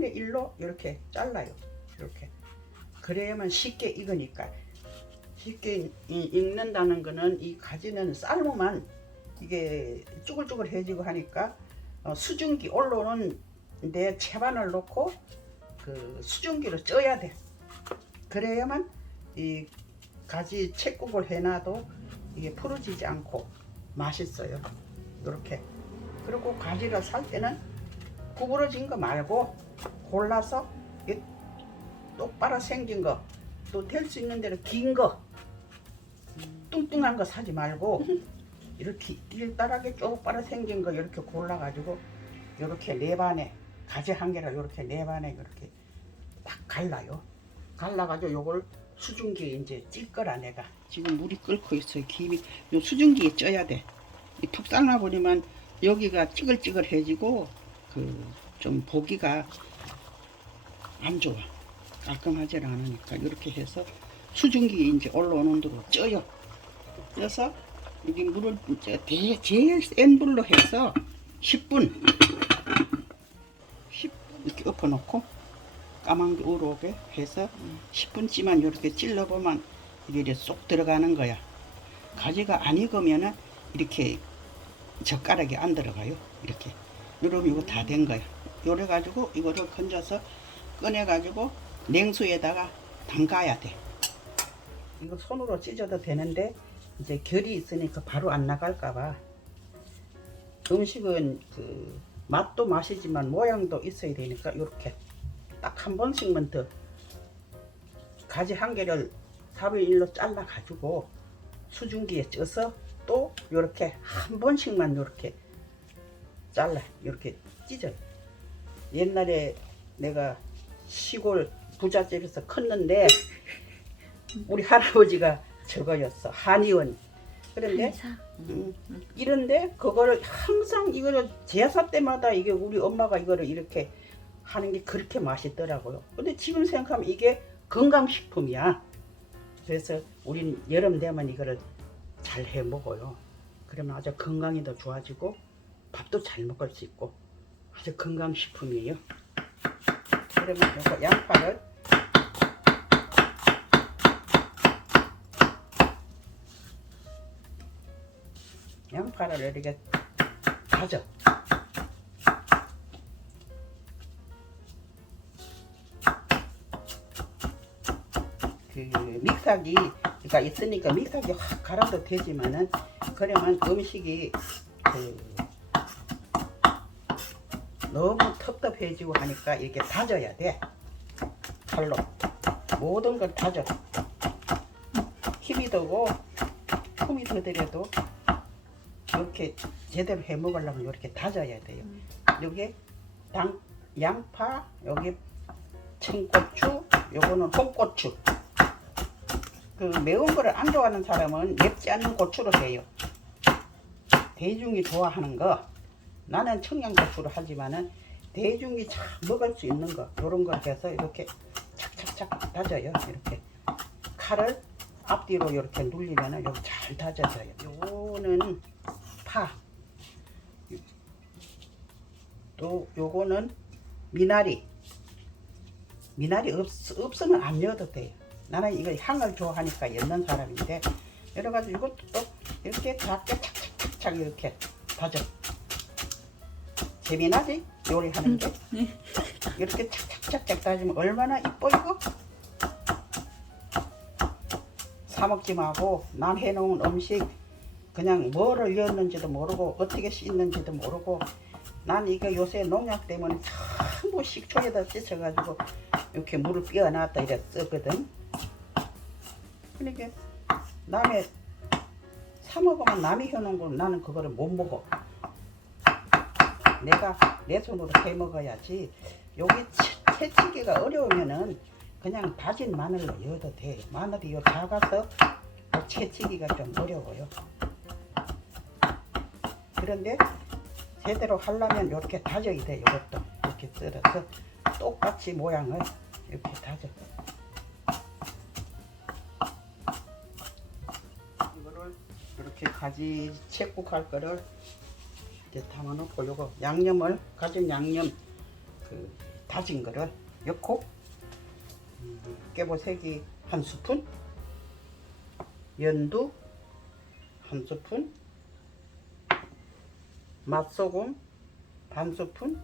4분의 1로 이렇게 잘라요. 이렇게. 그래야만 쉽게 익으니까. 쉽게 익는다는 거는 이 가지는 삶으면 이게 쭈글쭈글해지고 하니까 수증기 올라오는 데 채반을 놓고 그 수증기로 쪄야 돼. 그래야만 이 가지 채국을 해놔도 이게 풀어지지 않고 맛있어요. 이렇게. 그리고 가지를 살 때는 구부러진 거 말고 골라서 똑바로 생긴 거, 또 될 수 있는 대로 긴 거, 뚱뚱한 거 사지 말고 이렇게 일다랗게 똑바로 생긴 거 이렇게 골라가지고 이렇게 네 반에, 가지 한 개를 이렇게 네 반에 이렇게 딱 갈라요. 갈라가지고 요걸 수증기에 이제 찔 거라. 내가 지금 물이 끓고 있어요. 김이 요 수증기에 쪄야 돼. 툭 삶아버리면 여기가 찌글찌글해지고 그 좀 보기가 안 좋아. 깔끔하지 않으니까 이렇게 해서 수증기 이제 올라오는 대로 쪄요. 쪄서 여기 물을 제일 센 불로 해서 10분 이렇게 엎어놓고 까만 게 우러오게 해서 10분쯤만 이렇게 찔러보면 이게 쏙 들어가는 거야. 가지가 안 익으면은 이렇게 젓가락이 안 들어가요. 이렇게 이러면 이거 다 된 거야. 요래 가지고 이거를 건져서 꺼내 가지고 냉수에다가 담가야 돼. 이거 손으로 찢어도 되는데 이제 결이 있으니까 바로 안 나갈까 봐. 음식은 그 맛도 맛이지만 모양도 있어야 되니까 이렇게 딱 한 번씩만 더 가지 한 개를 4분의 1로 잘라 가지고 수증기에 쪄서 또 이렇게 한 번씩만 이렇게 잘라 이렇게 찢어요. 옛날에 내가 시골 부잣집에서 컸는데 우리 할아버지가 저거였어. 한의원. 그런데 이런데 그거를 항상 이거를 제사 때마다 이게 우리 엄마가 이거를 이렇게 하는 게 그렇게 맛있더라고요. 근데 지금 생각하면 이게 건강식품이야. 그래서 우린 여름 되면 이거를 잘 해 먹어요. 그러면 아주 건강이 더 좋아지고 밥도 잘 먹을 수 있고 아주 건강식품이에요. 그러면 이거 양파를 이렇게 다져. 그 믹서기가 있으니까 믹서기 확 갈아도 되지만은 그러면 음식이 너무 텁텁해지고 하니까 이렇게 다져야 돼. 칼로 모든 걸 다져. 힘이 더고 품이 더 들여도 이렇게 제대로 해 먹으려면 이렇게 다져야 돼요. 여기 양파, 여기 청고추, 요거는 홍고추. 그 매운 거를 안 좋아하는 사람은 맵지 않는 고추로 해요. 대중이 좋아하는 거, 나는 청양고추로 하지만은 대중이 잘 먹을 수 있는 거, 요런 걸 해서 이렇게 착착착 다져요. 이렇게 칼을 앞뒤로 이렇게 눌리면은 여기 잘 다져져요. 요거는 파, 또 요거는 미나리 없으면 안 넣어도 돼요. 나는 이거 향을 좋아하니까 넣는 사람인데 여러가지고 이것도 또 이렇게 작게 착착착착 이렇게 다져. 재미나지? 요리하는 게. 이렇게 착착착착 다지면 얼마나 이뻐 이거? 사 먹지 말고 난 해놓은 음식 그냥 뭐를 넣었는지도 모르고 어떻게 씻는지도 모르고, 난 이거 요새 농약 때문에 전부 식초에다 씻어가지고 이렇게 물을 빼어놨다 이래 쓰거든. 그러니까 남의 사 먹으면 남이 해놓은 걸 나는 그거를 못 먹어. 내가 내 손으로 해 먹어야지. 여기 채치기가 어려우면은 그냥 다진 마늘로 넣어도 돼. 마늘이 요 작아서 채치기가 좀 어려워요. 그런데 제대로 하려면 이렇게 다져야 돼. 이것도 이렇게 썰어서 똑같이 모양을 이렇게 다져. 이거를 이렇게 가지 채국 할 거를 이렇게 담아놓고 요거 양념을 가진 양념 그 다진 거를 넣고 깨보새기 1스푼, 연두 1스푼, 맛소금 반스푼,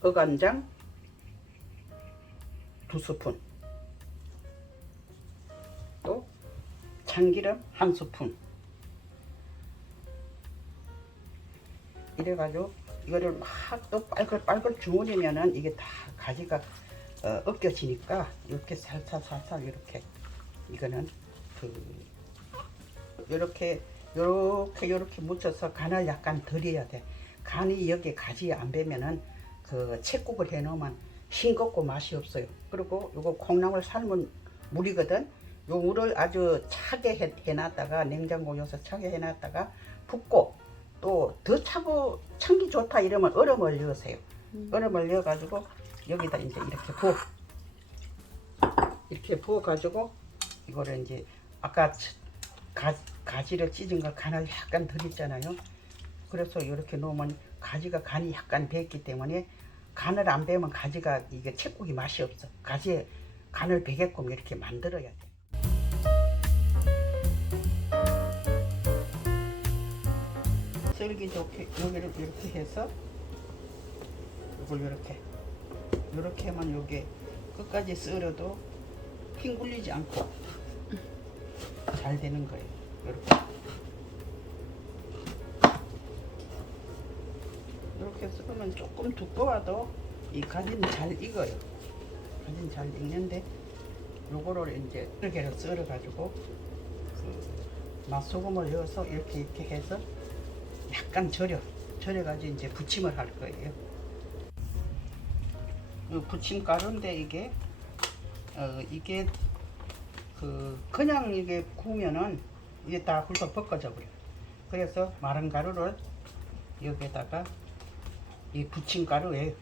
어간장 2스푼, 또 참기름 1스푼. 이래가지고 이거를 막 또 빨글 주무리면은 이게 다 가지가 으깨지니까 이렇게 살살 이렇게 이거는 이렇게 묻혀서 간을 약간 덜 해야 돼. 간이 여기 가지에 안 배면은 채국을 해 놓으면 싱겁고 맛이 없어요. 그리고 요거 콩나물 삶은 물이거든. 요 물을 아주 차게 해놨다가 냉장고에 넣어서 차게 해놨다가 붓고 또 더 차고 참기 좋다 이러면 얼음을 넣으세요. 얼음을 넣어가지고 여기다 이제 이렇게 부어 가지고 이거를 이제 아까 가지를 찢은 거 간을 약간 덜 했잖아요. 그래서 이렇게 놓으면 가지가 간이 약간 배었기 때문에 간을 안 배면 가지가 이게 채국이 맛이 없어. 가지에 간을 배게끔 이렇게 만들어야 돼. 썰기 좋게 여기를 이렇게 해서 이걸 이렇게 하면 요게 끝까지 썰어도 핑 굴리지 않고 잘 되는 거예요. 이렇게 썰으면 조금 두꺼워도 이 가지는 잘 익어요. 가지는 잘 익는데 요거를 이제 이렇게 썰어 가지고 맛소금을 넣어서 이렇게 해서 약간 절여가지고 이제 부침을 할 거예요. 이 부침 가루인데 이게 그냥 이게 구우면은 이게 다 훌쩍 벗겨져 버려요. 그래서 마른 가루를 여기에다가 이 부침가루를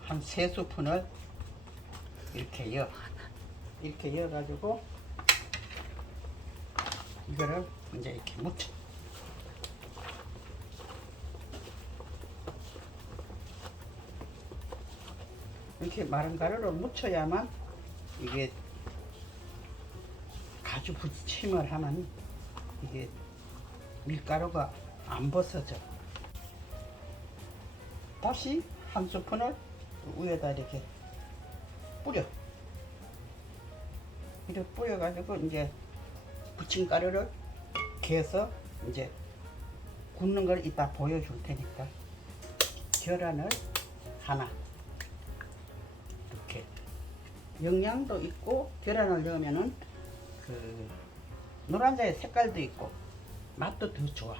한 3스푼을 이렇게 넣어가지고 이거를 이제 이렇게 묻혀. 이렇게 마른 가루를 묻혀야만 이게 가주 부침을 하면 이게 밀가루가 안 벗어져. 다시 1스푼을 위에다 이렇게 뿌려가지고 이제 부침가루를 개서 이제 굽는 걸 이따 보여줄 테니까 계란을 하나 이렇게 영양도 있고 계란을 넣으면은 노란자의 색깔도 있고 맛도 더 좋아.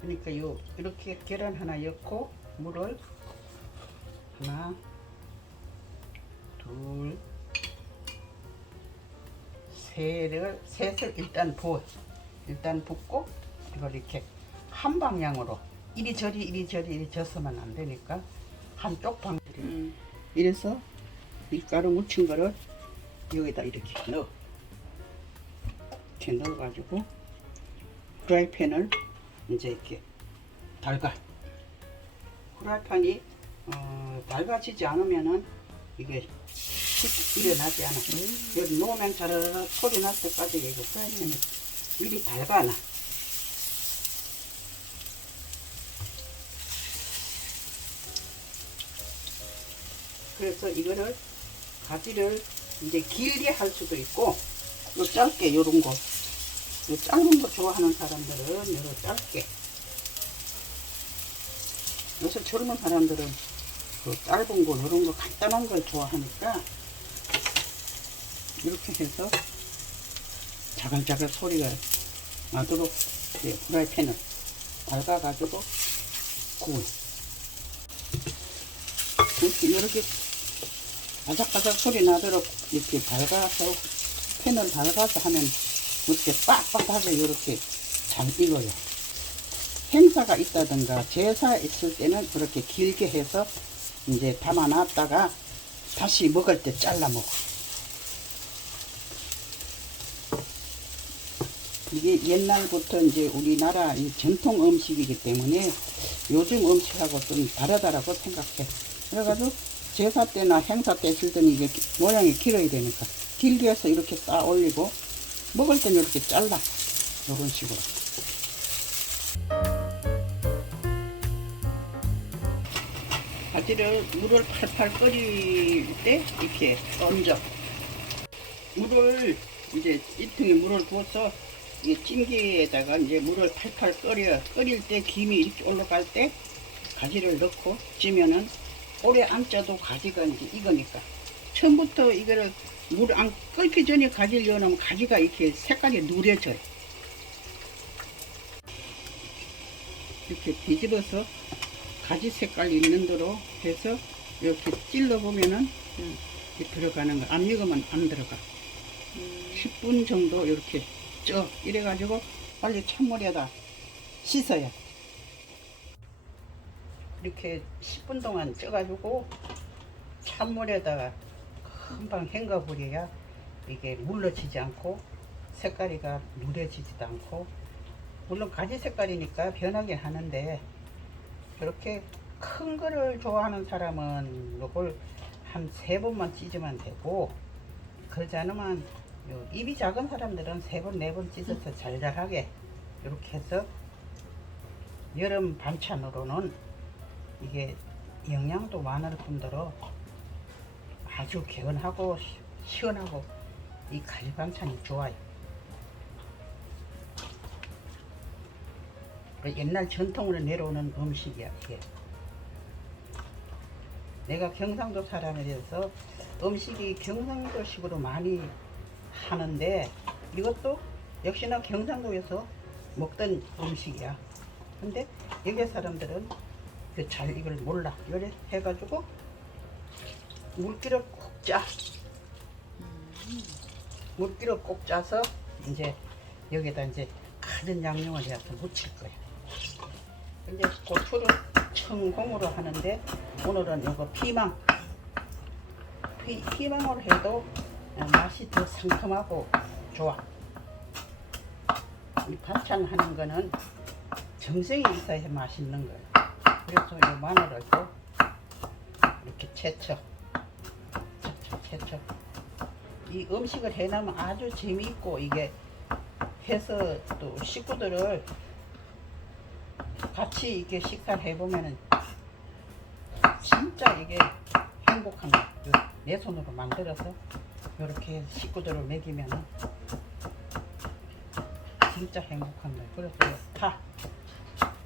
그러니까 이렇게 계란 하나 넣고 물을 하나, 둘, 셋을 일단 붓고 이걸 이렇게 한 방향으로 이리저리 젓으면 안 되니까 한쪽 방향. 이래서 밀가루 묻힌 거를 여기다 이렇게 넣어가지고 프라이팬을 이제 이렇게 프라이팬이 달가지지 않으면은 이게 일어나지 않아. 여기 놓으면 자르르 소리 날 때까지 이거 프라이팬이 미리 달가나. 그래서 이거를 가지를 이제 길게 할 수도 있고 짧게 요런 거 짧은 거 좋아하는 사람들은 이거 짧게. 요새 젊은 사람들은 짧은 거 이런 거 간단한 걸 좋아하니까 이렇게 해서 자글자글 소리가 나도록 프라이팬을 밟아가지고 구워요. 이렇게 바삭바삭 소리 나도록 이렇게 팬을 밟아서 하면 이렇게 빡빡하게 이렇게 잘 익어요. 행사가 있다든가 제사 있을 때는 그렇게 길게 해서 이제 담아놨다가 다시 먹을 때 잘라 먹어. 이게 옛날부터 이제 우리나라 이 전통 음식이기 때문에 요즘 음식하고 좀 다르다라고 생각해. 그래가지고 제사 때나 행사 때 했을 때는 이게 모양이 길어야 되니까 길게 해서 이렇게 따 올리고 먹을 때는 이렇게 잘라. 이런 식으로. 가지를 물을 팔팔 끓일 때 이렇게 얹어. 물을 이제 이통에 물을 부어서 이 찜기에다가 이제 물을 팔팔 끓일 때 김이 이렇게 올라갈 때 가지를 넣고 찌면은 오래 안 쪄도 가지가 이제 익으니까 처음부터 이거를 물 안 끓기 전에 가지를 넣어놓으면 가지가 이렇게 색깔이 누래져요. 이렇게 뒤집어서 가지 색깔 있는 대로 해서 이렇게 찔러 보면은 이렇게 들어가는 거. 안 익으면 안 들어가. 10분 정도 이렇게 쪄. 이래가지고 빨리 찬물에다 씻어요. 이렇게 10분 동안 쪄가지고 찬물에다가 금방 헹궈 버려야 이게 물러지지 않고 색깔이가 누래지지도 않고, 물론 가지 색깔이니까 변하긴 하는데 이렇게 큰 거를 좋아하는 사람은 이걸 한 3번만 찢으면 되고, 그러지 않으면 입이 작은 사람들은 3번, 4번 찢어서 잘잘하게 이렇게 해서 여름 반찬으로는 이게 영양도 많을 뿐더러 아주 개운하고 시원하고 이 가지 반찬이 좋아요. 옛날 전통으로 내려오는 음식이야 이게. 내가 경상도 사람이라서 음식이 경상도식으로 많이 하는데 이것도 역시나 경상도에서 먹던 음식이야. 근데 여기 사람들은 잘 이걸 몰라. 요래 해가지고 물기를 꼭 짜. 물기를 꼭 짜서 이제 여기다 이제 가진 양념을 해서 묻힐 거야. 이제 고추를 청공으로 하는데 오늘은 이거 피망으로 해도 맛이 더 상큼하고 좋아. 이 반찬 하는 거는 정성이 있어야 맛있는 거야. 그래서 이 마늘을 또 이렇게 채쳐. 이 음식을 해놓으면 아주 재미있고, 이게 해서 또 식구들을 같이 이렇게 식사를 해보면은 진짜 이게 행복한 거야. 내 손으로 만들어서 이렇게 식구들을 먹이면은 진짜 행복한 거야. 그래서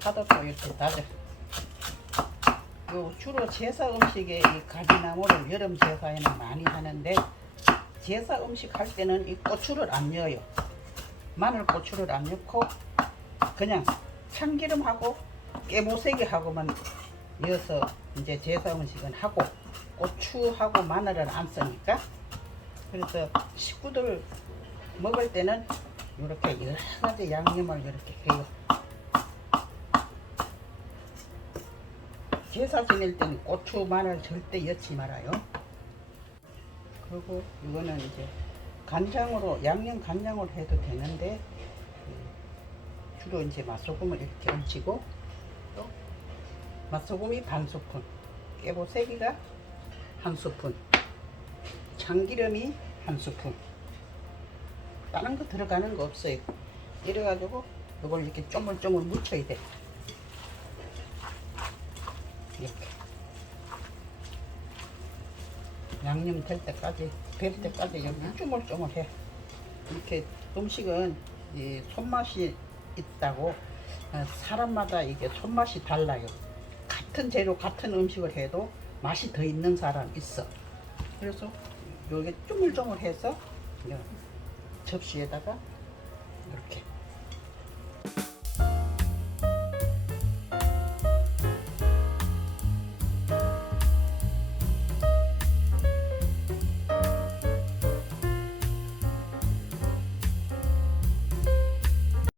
파도 또 이렇게 다져. 주로 제사 음식에 이 가지나물을 여름 제사에는 많이 하는데, 제사 음식 할 때는 이 고추를 안 넣어요. 마늘 고추를 안 넣고 그냥 참기름하고 깨보세기하고만 넣어서 이제 제사 음식은 하고, 고추하고 마늘을 안 쓰니까. 그래서 식구들 먹을 때는 이렇게 여러 가지 양념을 이렇게 해요. 제사 지낼 때는 고추, 마늘 절대 넣지 말아요. 그리고 이거는 이제 간장으로, 양념 간장으로 해도 되는데 주로 이제 맛소금을 이렇게 얹히고, 또 맛소금이 반 스푼, 깨보세기가 한 스푼, 참기름이 한 스푼. 다른 거 들어가는 거 없어요. 이래가지고 이걸 이렇게 쪼물쪼물 묻혀야 돼. 이렇게 양념 될 때까지, 별 때까지 이렇게 쪼물쪼물해. 이렇게 음식은 이 손맛이 있다고, 사람마다 이게 손맛이 달라요. 같은 재료, 같은 음식을 해도 맛이 더 있는 사람 있어. 그래서 요게 쪼물쪼물해서 접시에다가 이렇게